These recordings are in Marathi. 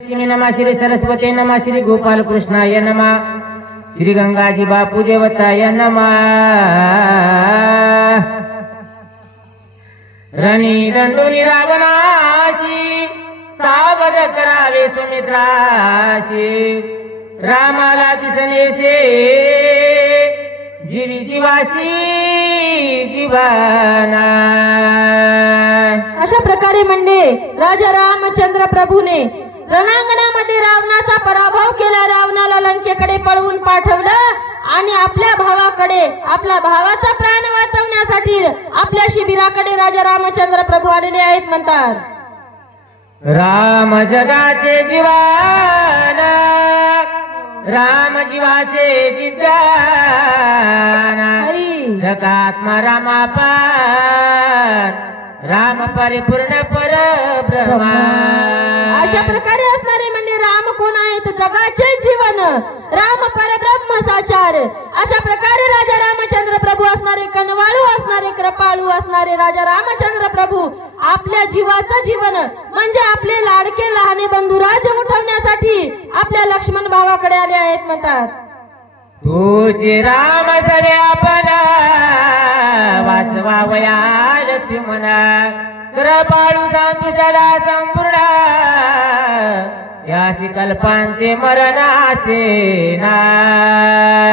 नमः श्री सरस्वती नमः श्री गोपाल कृष्णाय नमः श्री गंगाजी बापू देवताय नमः। रणी दंडुनी रावणाची सावध करावे सुमित्राशी रामाला दिसनेसे जीवी जीवाशी जीवाना। अशा प्रकारे म्हणजे राजा रामचंद्र प्रभूने रणांगणामध्ये रावणाचा पराभव केला, रावणाला लंकेकडे पळवून पाठवलं आणि आपल्या भावाकडे, आपल्या भावाचा प्राण वाचवण्यासाठी आपल्या शिबिराकडे राजा रामचंद्र प्रभू आलेले आहेत म्हणतात। राम जगाचे जीवन राम जीवाचे जिजान जगात्मा रामापार राम परिपूर्ण परब्रह्मा। अशा प्रकारे असणारे म्हणजे राम कोण आहेत? जगाचे जीवन, राम परब्रह्म साचार। अशा प्रकारे राजा रामचंद्र प्रभू असणारे, कनवाळू असणारे, कृपाळू असणारे राजा रामचंद्र प्रभू आपल्या जीवाचं जीवन म्हणजे आपले लाडके लहाने बंधुराज उठवण्यासाठी आपल्या लक्ष्मण भावाकडे आले आहेत म्हणतात। तुझे राम सरे आपण वाचवावया लक्ष्मण कृपाळू तुझ्याला संपूर्ण यासी कल्पांचे मरणाचे ना।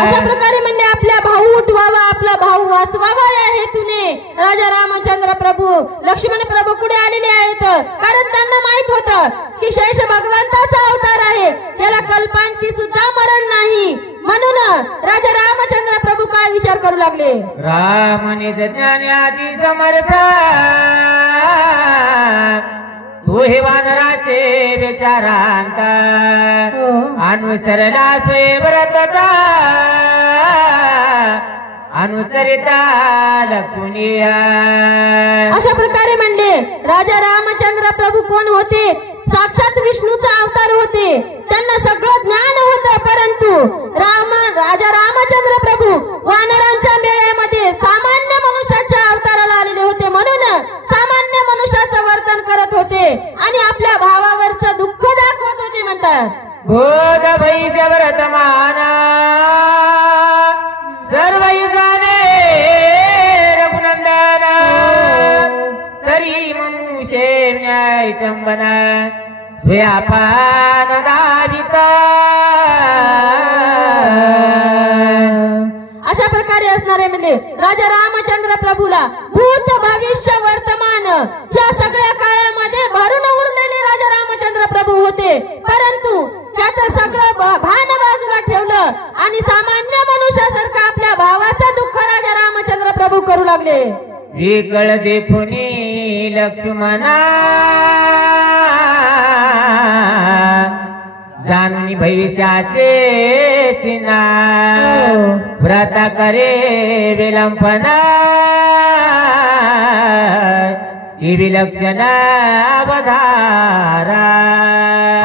अशा प्रकारे म्हणजे आपल्या भाऊ उठवावा, आपला भाऊ वाचवावा या हेतूने राजा रामचंद्र प्रभू लक्ष्मण प्रभू पुढे आलेले आहेत, कारण त्यांना माहित होतं की शेष भगवंताचा अवतार आहे, त्याला कल्पांची सुद्धा मरण नाही। म्हणून राजा रामचंद्र प्रभू काय विचार करू लागले? रामने ज्ञानी आदी समर्थ तू हे वानराचे विचारांचा अनुसरला स्वयंव्रतचा अनुसरिता लक्ष्मीया। अशा प्रकारे म्हणले राजा रामचंद्र प्रभू कोण होते? साक्षात विष्णूचा अवतार होते, त्यांना सगळं ज्ञान होतं, परंतु राजा रामचंद्र प्रभू वानरांच्या मेळ्यामध्ये सामान्य मनुष्याच्या अवताराला आलेले होते, म्हणून सामान्य मनुष्याचं वर्तन करत होते आणि आपल्या भावावरचं दुःख दाखवत होते म्हणतात। बोध भैष्य वर्तमाना सर्व जाणे रघुनंदन तरी मनुष्य न्याय चंबना व्यापान दाविता। अशा प्रकारे असणारे म्हणजे राजा रामचंद्र प्रभूला भूत भविष्य वर्तमान या सगळ्या काळामध्ये भरून उरलेले राजा रामचंद्र प्रभू होते, परंतु त्याचं सगळं भान बाजूला ठेवलं आणि सामान्य मनुष्यासारखं आपल्या भावाचं दुःख राजा रामचंद्र प्रभू करू लागले। विकळ देखुनी लक्ष्मणा जाणून भविष्याचे चिन्ह व्रत करे विलंबना ही विलक्षण अवधारा।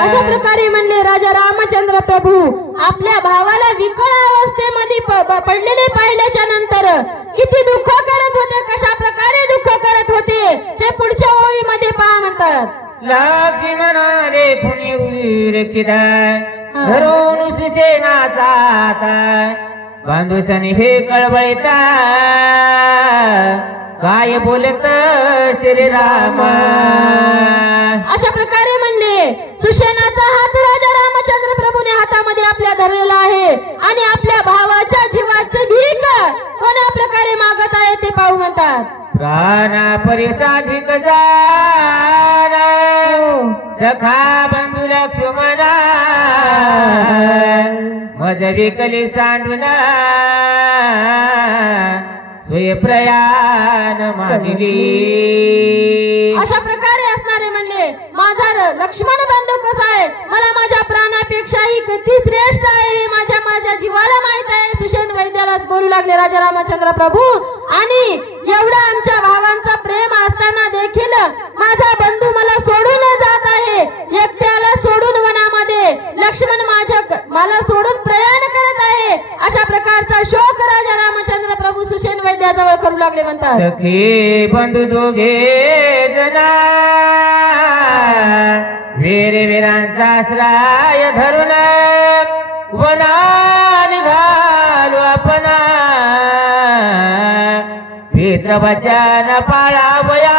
अशा प्रकारे म्हणले राजा रामचंद्र प्रभू आपल्या भावाला विकळ अवस्थेमध्ये पडलेले पाहिल्याच्या नंतर किती दुःख करत होते, कशा प्रकारे दुःख करत होते ते पुढच्या ओळीमध्ये पहा म्हणतात। लक्ष्मण रे पुण्य रक्षित धरून सुसेनाचा बांधूसनी हे कळवळता काय बोलत श्रीराम। अशा प्रकारे म्हणले सुसेनाचा हात राजा रामचंद्र प्रभूने हातामध्ये आपल्या धरलेला आहे आणि आपल्या भावाच्या जीवाचे भीक कोण्या प्रकारे मागत आहे ते पाहू म्हणतात। प्राणा परिसाधिक जाण सखा बंधू लक्ष्मणा मज विकली सांडून स्वयंप्रयाण मानिली। अशा प्रकारे असणारे म्हणले माझा लक्ष्मण बंधू कसा आहे, मला माझ्या प्राणापेक्षाही किती श्रेष्ठ आहे हे माझ्या जीवाला माहित आहे, सुषेण वैद्यालाच बोलू लागले राजा रामचंद्र प्रभू। आणि एवढा आमच्या भावांचा प्रेम असताना देखील माझा बंधू मला सोडून जात आहे, एकट्याला सोडून वनामध्ये लक्ष्मण मला सोडून प्रयाण करत आहे। अशा प्रकारचा शोक राजा रामचंद्र प्रभू सुषेण वैद्याजवळ करू लागले म्हणतात। सखी बंधू दोघे जना वीर वीरांचा आश्रय धरून वना निघालो आपण पितृवचन पाळावया.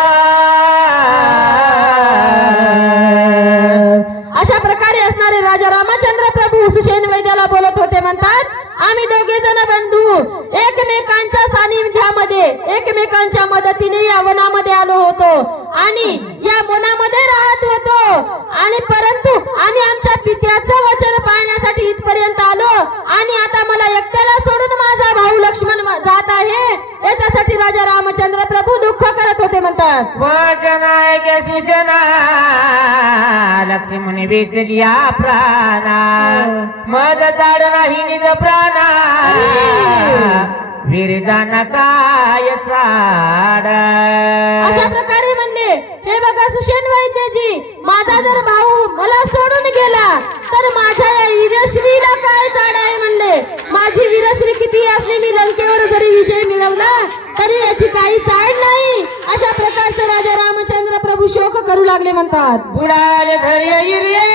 अशा प्रकारे असणारे राजा रामचंद्र प्रभू सुषेण वैद्याला बोलत होते. म्हणतात आम्ही दोघे जण बंधू एकमेकांच्या सानिध्यामध्ये एकमेकांच्या मदतीने या वनामध्ये आलो होतो आणि या वनामध्ये राहत होतो. आणि परंतु आम्ही आमच्या पित्याचं वचन पाळण्यासाठी इथपर्यंत आलो आणि आता मला एकट्याला सोडून माझा भाऊ लक्ष्मण जात आहे. याच्यासाठी राजा रामचंद्र प्रभू दुःख करत होते. म्हणतात वचन ऐके सुषेणा लक्ष्मण वेचलिया प्राणा मज जाड नाही निज प्राणा वीर जाना काय चाड. अशा प्रकारे म्हणले हे बघा सुषेण वैद्यजी, माझा जर भाऊ मला सोडून गेला तर माझ्या या वीरश्रीला काय चाड आहे. म्हणले माझी वीरश्री किती असली मी लंकेवर जरी विजय मिळवला तरी याची काही चाड नाही. अशा प्रकारचे राजा रामचंद्र प्रभू शोक करू लागले. म्हणतात बुडाले धैर्य रे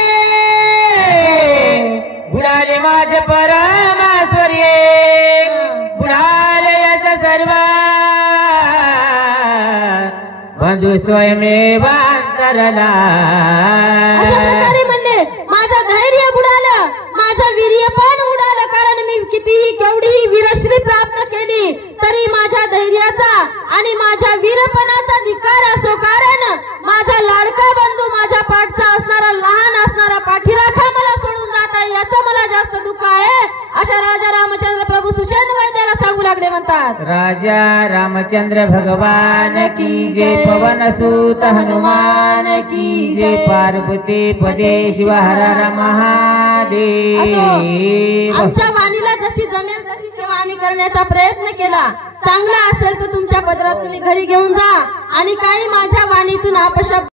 बुडाले माझे परमेश्वरी बुडाले यश सर्व बंधू स्वयमेवांतरला. अशा प्रकारे म्हणले माझं धैर्य बुडालं, माझं वीर्य पण उडालं. कारण मी कितीही केवढीही वीरश्री प्राप्त केली तरी माझ्या धैर्याचा आणि माझ्या वीरपणाचा धिक्कार असो. कारण माझा लाडका बंधू माझ्या पाठचा असणारा लहान असणारा पाठीराखा मला सोडून जात आहे याचं मला जास्त दुःख आहे. अशा राजा रामचंद्र प्रभू सुषेण वैद्याला सांगू लागले. म्हणतात राजा रामचंद्र भगवान की जय पवन सुत हनुमान की जय पार्वती पदे शिव हर हर महादेव. आमच्या वाणीला जशी जमेल तशी सेवा आम्ही करण्याचा प्रयत्न केला. चांगला असेल तर तुमच्या पदरात तुम्ही घरी घेऊन जा आणि काही माझ्या वाणीतून अपशब्द